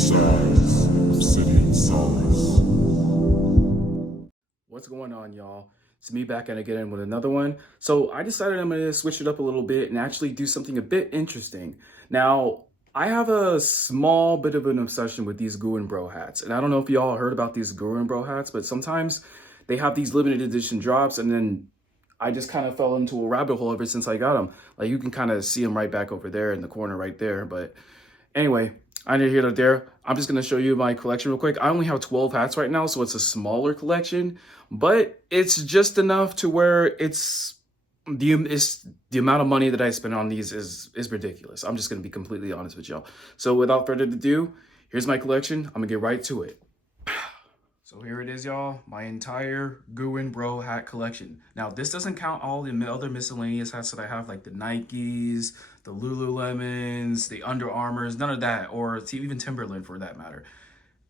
size, obsidian solids. What's going on, y'all? It's me back at it again with another one. So I decided I'm going to switch it up a little bit and actually do something a bit interesting. Now, I have a small bit of an obsession with these Goorin Bro hats. And I don't know if y'all heard about these Goorin Bro hats, but sometimes they have these limited edition drops, and then I just kind of fell into a rabbit hole ever since I got them. Like, you can kind of see them right back over there in the corner right there. But anyway, I neither here nor there. I'm just going to show you my collection real quick. I only have 12 hats right now, so it's a smaller collection, but it's just enough to where it's the amount of money that I spend on these is ridiculous. I'm just going to be completely honest with y'all. So without further ado, here's my collection. I'm going to get right to it. So here it is, y'all, my entire Goorin Bro hat collection. Now, this doesn't count all the other miscellaneous hats that I have, like the Nikes, the Lululemons, the Under Armours, none of that, or even Timberland for that matter.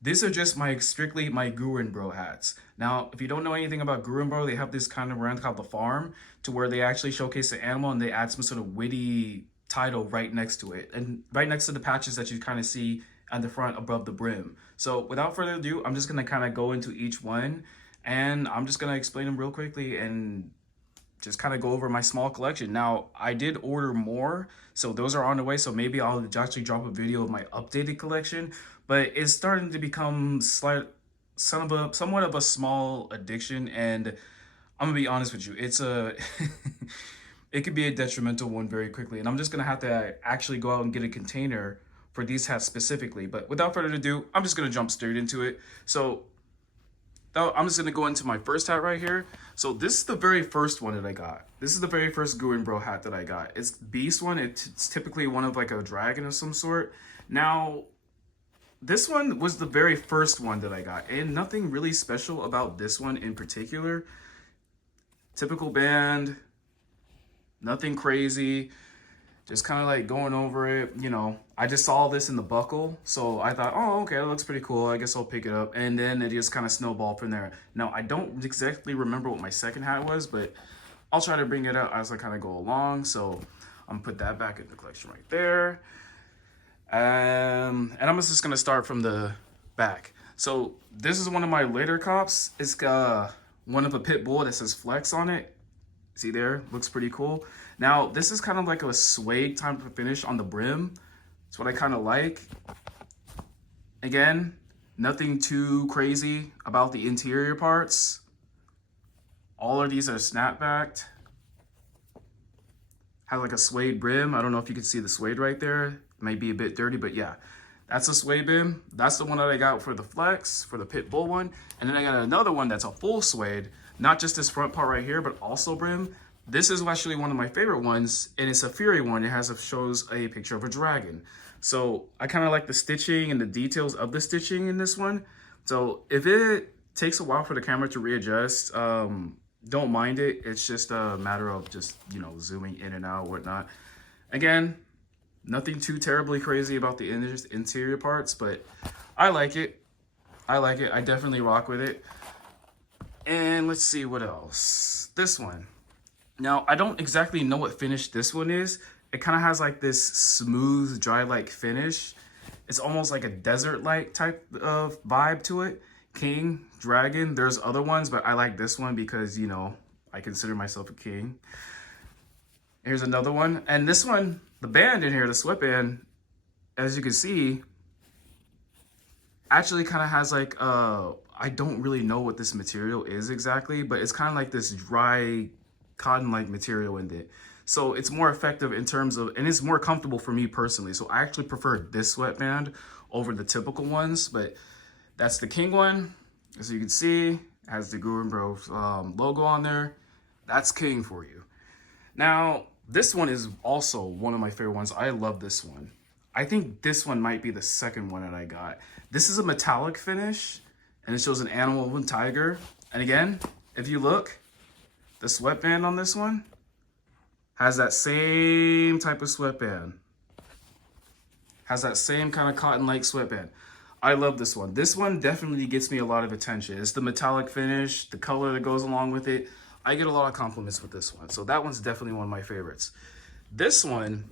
These are just strictly my Goorin Bro hats. Now, if you don't know anything about Goorin Bro, they have this kind of brand called The Farm, to where they actually showcase the animal and they add some sort of witty title right next to it, and right next to the patches that you kind of see at the front above the brim. So without further ado, I'm just going to kind of go into each one, and I'm just going to explain them real quickly and just kind of go over my small collection. Now, I did order more, so those are on the way, so maybe I'll actually drop a video of my updated collection, but it's starting to become somewhat of a small addiction, and I'm gonna be honest with you, it's a it could be a detrimental one very quickly, and I'm just gonna have to actually go out and get a container for these hats specifically. But without further ado, I'm just gonna jump straight into it. So I'm just gonna go into my first hat right here. So this is the very first one that I got. This is the very first Goorin Bro hat that I got. It's Beast one. It's typically one of like a dragon of some sort. Now, this one was the very first one that I got, and nothing really special about this one in particular. Typical band, nothing crazy. Just kind of like going over it, you know. I just saw this in the buckle, so I thought, oh, okay, that looks pretty cool. I guess I'll pick it up. And then it just kind of snowballed from there. Now, I don't exactly remember what my second hat was, but I'll try to bring it up as I kind of go along. So I'm gonna put that back in the collection right there. And I'm just gonna start from the back. So this is one of my later cops. It's one of a pit bull that says Flex on it. See there? Looks pretty cool. Now, this is kind of like a suede type of finish on the brim. That's what I kind of like. Again, nothing too crazy about the interior parts. All of these are snapbacked. Have like a suede brim. I don't know if you can see the suede right there. It might be a bit dirty, but yeah. That's a suede brim. That's the one that I got for the Flex, for the pit bull one. And then I got another one that's a full suede. Not just this front part right here, but also brim. This is actually one of my favorite ones, and it's a Fury one. It shows a picture of a dragon. So I kind of like the stitching and the details of the stitching in this one. So if it takes a while for the camera to readjust, don't mind it. It's just a matter of just, you know, zooming in and out, whatnot. Again, nothing too terribly crazy about the interior parts, but I like it. I like it. I definitely rock with it. And let's see what else. This one. Now, I don't exactly know what finish this one is. It kind of has like this smooth, dry-like finish. It's almost like a desert-like type of vibe to it. King, dragon, there's other ones, but I like this one because, you know, I consider myself a king. Here's another one. And this one, the band in here, the sweatband, as you can see, actually kind of has like, I don't really know what this material is exactly, but it's kind of like this dry, cotton-like material in it. So it's more effective in terms of, and it's more comfortable for me personally. So I actually prefer this sweatband over the typical ones, but that's the King one. As you can see, it has the Goorin Bros logo on there. That's King for you. Now, this one is also one of my favorite ones. I love this one. I think this one might be the second one that I got. This is a metallic finish, and it shows an animal and tiger. And again, if you look, the sweatband on this one has that same type of sweatband. Has that same kind of cotton-like sweatband. I love this one. This one definitely gets me a lot of attention. It's the metallic finish, the color that goes along with it. I get a lot of compliments with this one. So that one's definitely one of my favorites. This one,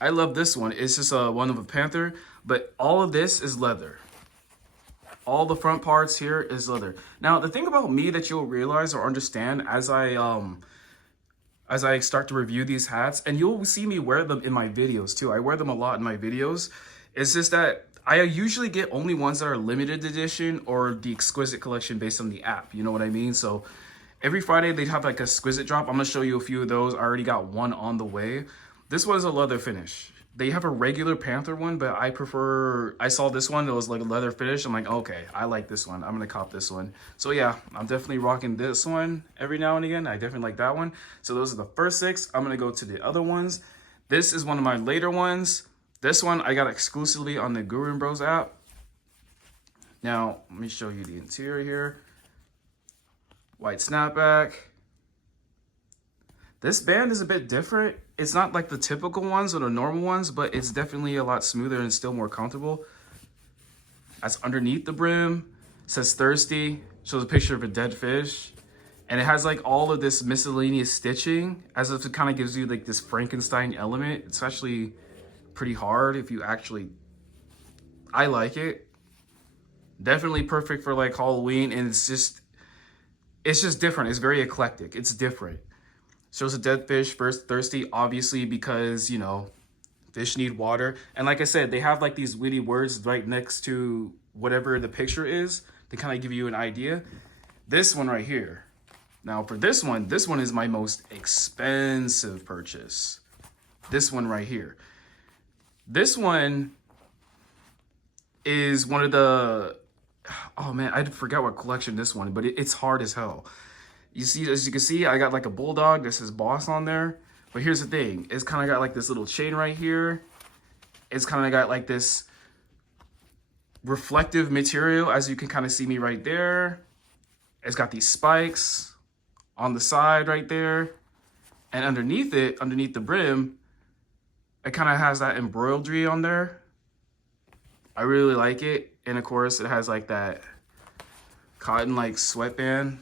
I love this one. It's just one of a panther, but all of this is leather. All the front parts here is leather. Now, the thing about me that you'll realize or understand as I start to review these hats, and you'll see me wear them in my videos too. I wear them a lot in my videos. It's just that I usually get only ones that are limited edition or the exquisite collection based on the app. You know what I mean? So every Friday they'd have like a exquisite drop. I'm gonna show you a few of those. I already got one on the way. This one is a leather finish. They have a regular panther one, but I saw this one that was like a leather finish. I'm like, okay, I like this one. I'm gonna cop this one. So yeah, I'm definitely rocking this one every now and again. I definitely like that one. So those are the first 6. I'm gonna go to the other ones. This is one of my later ones. This one I got exclusively on the Goorin Bros app. Now, let me show you the interior here. White snapback. This band is a bit different. It's not like the typical ones or the normal ones, but it's definitely a lot smoother and still more comfortable. That's underneath the brim. It says thirsty. Shows a picture of a dead fish. And it has like all of this miscellaneous stitching as if it kind of gives you like this Frankenstein element. It's actually pretty hard if you actually... I like it. Definitely perfect for like Halloween, and it's just different. It's very eclectic. It's different. Shows a dead fish, first thirsty, obviously, because, you know, fish need water. And like I said, they have like these witty words right next to whatever the picture is to kind of give you an idea. This one right here. Now for this one is my most expensive purchase. This one right here. This one is one of the... Oh man, I forgot what collection this one, but it's hard as hell. You see, as you can see, I got like a bulldog. This is Boss on there. But here's the thing. It's kind of got like this little chain right here. It's kind of got like this reflective material, as you can kind of see me right there. It's got these spikes on the side right there. And underneath it, underneath the brim, it kind of has that embroidery on there. I really like it. And of course, it has like that cotton like sweatband.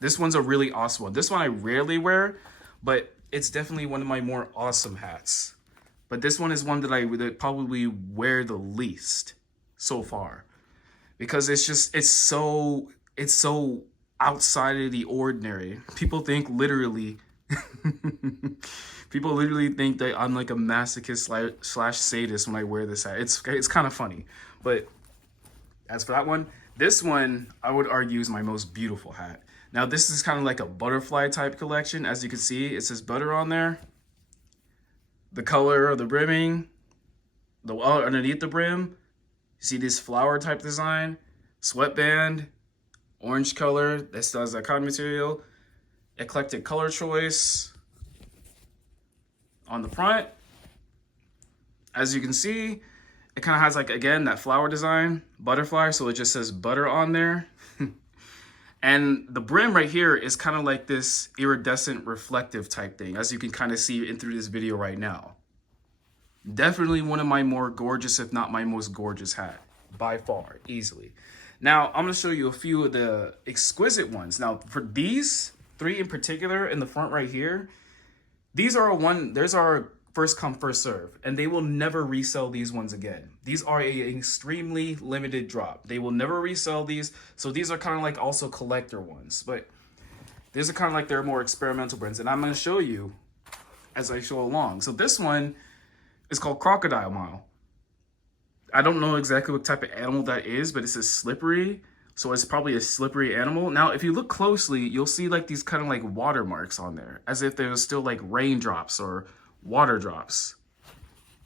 This one's a really awesome one. This one I rarely wear, but it's definitely one of my more awesome hats. But this one is one that I would probably wear the least so far, because it's so outside of the ordinary. People literally think that I'm like a masochist slash sadist when I wear this hat. It's kind of funny. But as for that one, this one I would argue is my most beautiful hat. Now, this is kind of like a butterfly type collection. As you can see, it says butter on there. The color of the brimming, underneath the brim, you see this flower type design, sweatband, orange color. This does a cotton material, eclectic color choice. On the front, as you can see, it kind of has like, again, that flower design, butterfly. So it just says butter on there. And the brim right here is kind of like this iridescent reflective type thing, as you can kind of see in through this video right now. Definitely one of my more gorgeous, if not my most gorgeous hat, by far, easily. Now, I'm going to show you a few of the exquisite ones. Now, for these 3 in particular in the front right here, there's our first come, first serve, and they will never resell these ones again. These are an extremely limited drop. They will never resell these. So these are kind of like also collector ones, but these are kind of like their more experimental brands. And I'm going to show you as I show along. So this one is called Crocodile Mile. I don't know exactly what type of animal that is, but it says slippery. So it's probably a slippery animal. Now, if you look closely, you'll see like these kind of like watermarks on there, as if there was still like raindrops or water drops.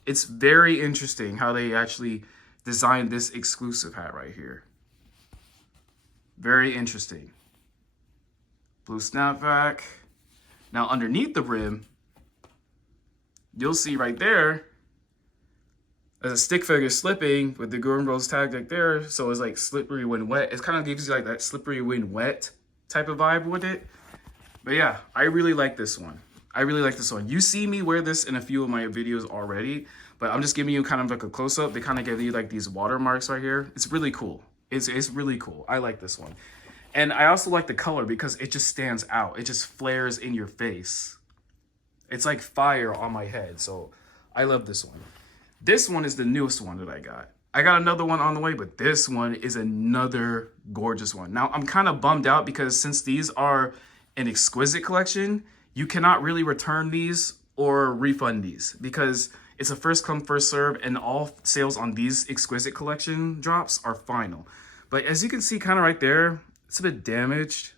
It's very interesting how they actually designed this exclusive hat right here. Very interesting. Blue snapback. Now underneath the brim, you'll see right there, there's a stick figure slipping with the Goorin Bros tag right there. So it's like slippery when wet. It kind of gives you like that slippery when wet type of vibe with it. But yeah, I really like this one. You see me wear this in a few of my videos already, but I'm just giving you kind of like a close-up. They kind of give you like these watermarks right here. It's really cool. It's really cool. I like this one. And I also like the color because it just stands out. It just flares in your face. It's like fire on my head. So I love this one. This one is the newest one that I got. I got another one on the way, but this one is another gorgeous one. Now, I'm kind of bummed out because since these are an exquisite collection, you cannot really return these or refund these because it's a first come, first serve, and all sales on these exquisite collection drops are final. But as you can see kind of right there, it's a bit damaged.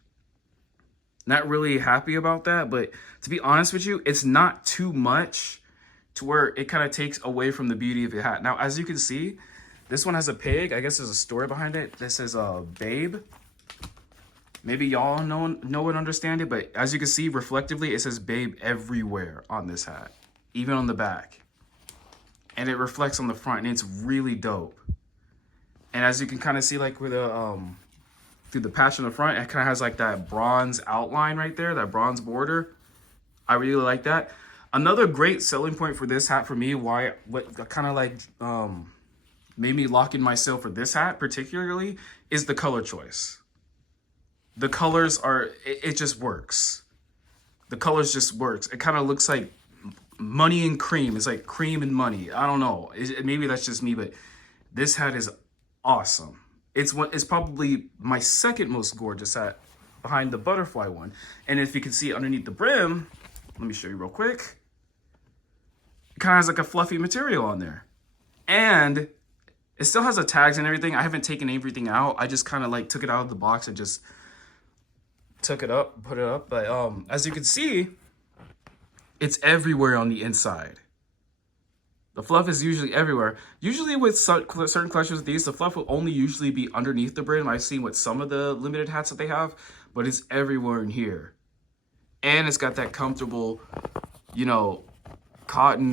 Not really happy about that, but to be honest with you, it's not too much to where it kind of takes away from the beauty of the hat. Now, as you can see, this one has a pig. I guess there's a story behind it. This is a babe. Maybe y'all know and understand it, but as you can see, reflectively, it says babe everywhere on this hat, even on the back. And it reflects on the front, and it's really dope. And as you can kind of see, like with a through the patch on the front, it kind of has like that bronze outline right there, that bronze border. I really like that. Another great selling point for this hat for me, what kind of like made me lock in myself for this hat particularly, is the color choice. The colors are, it just works. The colors just works. It kind of looks like money and cream. It's like cream and money. I don't know. Maybe that's just me, but this hat is awesome. It's probably my second most gorgeous hat behind the butterfly one. And if you can see underneath the brim, let me show you real quick. It kind of has like a fluffy material on there. And it still has the tags and everything. I haven't taken everything out. I just kind of like took it out of the box and just took it up, put it up. But as you can see, it's everywhere on the inside. The fluff is usually everywhere. Usually with certain collections of these, the fluff will only usually be underneath the brim. I've seen with some of the limited hats that they have, but it's everywhere in here. And it's got that comfortable, you know,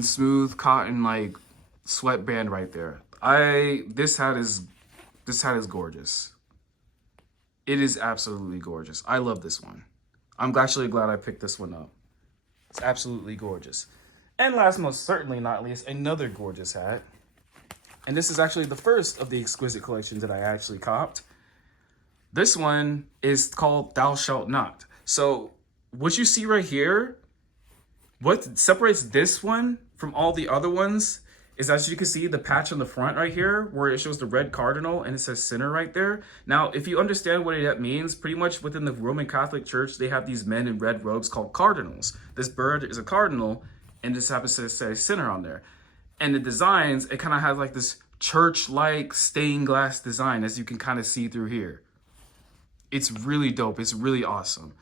smooth cotton like sweatband right there. This hat is gorgeous. It is absolutely gorgeous. I love this one. I'm actually glad I picked this one up. It's absolutely gorgeous. And last, most certainly not least, another gorgeous hat. And this is actually the first of the exquisite collections that I actually copped. This one is called Thou Shalt Not. So what you see right here, what separates this one from all the other ones is, as you can see, the patch on the front right here where it shows the red cardinal and it says sinner right there. Now, if you understand what that means, pretty much within the Roman Catholic Church, they have these men in red robes called cardinals. This bird is a cardinal, and this happens to say sinner on there. And the designs, it kind of has like this church-like stained glass design, as you can kind of see through here. It's really dope. It's really awesome.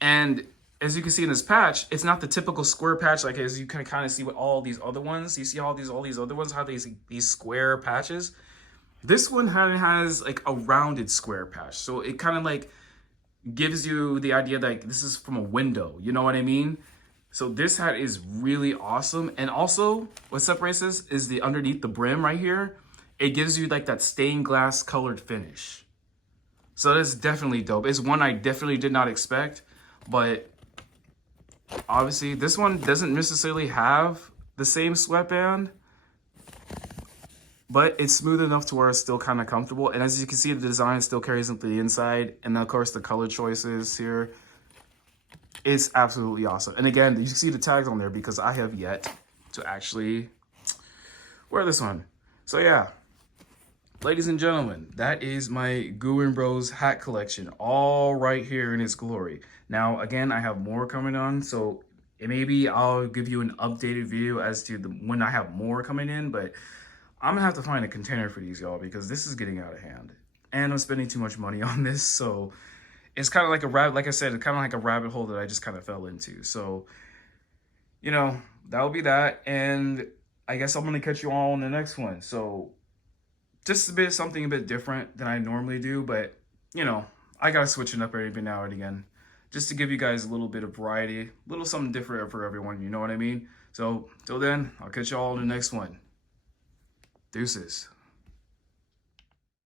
And as you can see in this patch, it's not the typical square patch like as you can kind of see with all these other ones. You see all these other ones have these square patches. This one has like a rounded square patch. So it kind of like gives you the idea that like this is from a window. You know what I mean? So this hat is really awesome. And also what separates this is the underneath the brim right here. It gives you like that stained glass colored finish. So that's definitely dope. It's one I definitely did not expect, but obviously this one doesn't necessarily have the same sweatband, but it's smooth enough to where it's still kind of comfortable. And as you can see, the design still carries into the inside. And then of course the color choices here. It's absolutely awesome. And again, you see the tags on there because I have yet to actually wear this one. So yeah, ladies and gentlemen, that is my Goorin Bros hat collection, all right here in its glory. Now, again, I have more coming on, so maybe I'll give you an updated video as to when I have more coming in, but I'm gonna have to find a container for these, y'all, because this is getting out of hand. And I'm spending too much money on this, so it's kind of like a rabbit, like I said, it's kind of like a rabbit hole that I just kind of fell into. So, you know, that'll be that. And I guess I'm going to catch you all on the next one. So just something a bit different than I normally do. But, you know, I got to switch it up every now and again just to give you guys a little bit of variety, a little something different for everyone. You know what I mean? So till then, I'll catch you all on the next one. Deuces.